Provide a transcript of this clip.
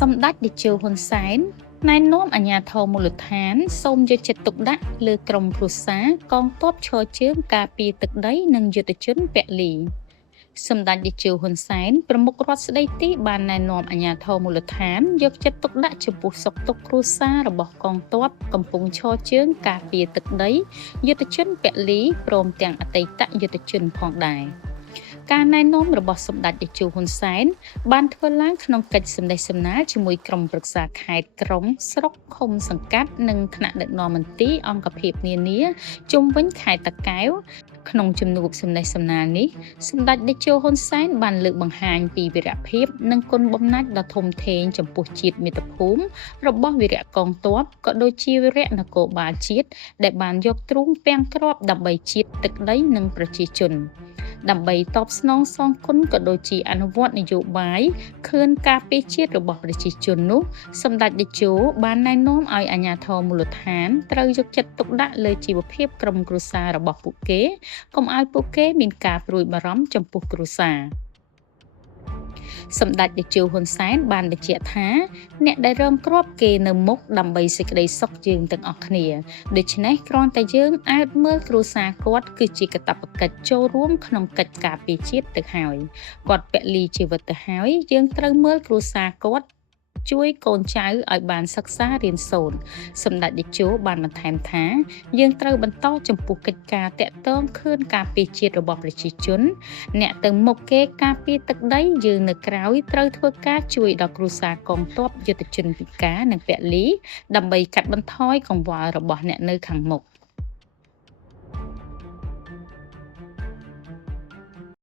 សម្ដេចតេជោហ៊ុនសែនណែនាំអាជ្ញាធរមូលដ្ឋានសូមយកចិត្តទុកដាក់លើក្រុមគ្រួសារកងទ័ពឈរជើងការពារទឹកដីនិងយុទ្ធជនពលីសម្ដេចតេជោហ៊ុនសែនប្រមុខរដ្ឋស្ដីទីបានណែនាំអាជ្ញាធរមូលដ្ឋានយកចិត្តទុកដាក់ចំពោះសុខទុក្ខគ្រួសាររបស់កងទ័ពកំពុងឈរជើងការពារទឹកដីយុទ្ធជនពលីព្រមទាំងអតីតយុទ្ធជនផងដែរការណែនាំរបស់សម្ដេចតេជោហ៊ុនសែនបានធ្វើឡើងក្នុងកិច្ចសម្ដែងសម្ដាលជាមួយក្រុមប្រឹក្សាខេត្តក្រុងស្រុកឃុំសង្កាត់និងថ្នាក់ដឹកនាំមន្ទីរអង្គភាពនានាជុំវិញខេត្តតាកែវក្នុងជំនួបសម្ដែងសម្ដាលនេះសម្ដេចតេជោហ៊ុនសែនបានលើកបង្ហាញពីវីរភាពនិងគុណបំណាច់ដ៏ធំធេងចំពោះជាតិមាតុភូមិរបស់វីរៈកងទ័ពក៏ដូចជាវីរៈនគរបាលជាតិដែលបានយកទ្រូងពាំងគ្រាប់ដើម្បីជាតិទឹកដីនិងប្រជាជនដើម្បីតបស្នងសងគុណក៏ដូចជាអនុវត្តនយោបាយខឿនការពារជាតិរបស់ប្រជាជននោះសម្ដេចតេជោបានណែនាំឲ្យអាជ្ញាធរមូលដ្ឋានត្រូវយកចិត្តទុកដាក់លើជីវភាពក្រុមគ្រួសាររបស់ពួកគេកុំឲ្យពួកគេមានការព្រួយបារម្ភចំពោះគ្រួសារសម្ដេចតេជោហ៊ុនសែនបានបញ្ជាក់ថាអ្នកដែលរងគ្រាប់គេនៅមុខដើម្បីសេចក្តីសុខយើងទាំងអស់គ្នាដូច្នេះគ្រាន់តែយើងអើតមើលគ្រួសារគាត់គឺជាកាតព្វកិច្ចចូលរួមក្នុងកិច្ចការពារជាតិទៅហើយគាត់ពលីជីវិតទៅហើយយើងត្រូវមើលគ្រួសារគាត់ជួយកូនចៅឲ្យបានសិក្សារៀនសូត្រសម្ដេចតេជោបានបន្ថែមថាយើងត្រូវបន្តចំពោះកិច្ចការតាក់ទងខឿនការពារជាតិរបស់ប្រជាជនអ្នកទៅមុខគេការពារទឹកដីយើងនៅក្រៅត្រូវធ្វើការជួយដល់គ្រួសារកងទ័ពយុទ្ធជនពិការនិងពលីដើម្បីកាត់បន្ថយកង្វល់របស់អ្នកនៅខាងមុខ